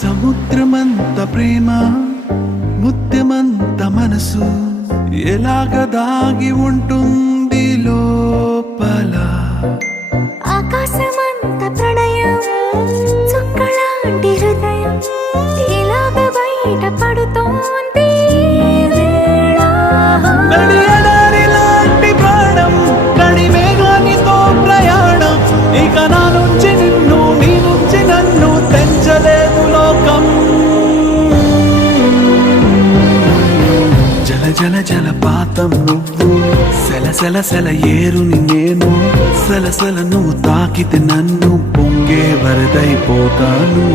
సముద్రమంత ప్రేమ ముత్యమంత మనసు ఎలాగ దాగి ఉంటుంది లోపల. ఆకాశమంత ప్రణయం చుక్కలాంటి హృదయం ఇలాగ బయట పడుతోంది లాంటి ప్రాణం నడి మేఘానితో ప్రయాణం. ఇక నా నుంచి నిన్ను నీ నుంచి నన్ను తెంచలేదు లోకం. జల జల జలపాతం నువ్వు సెల సెల సెల ఏరుని నేను. సెల సెల నువ్వు తాకితే నన్ను పొంగే వరదైపోతాను.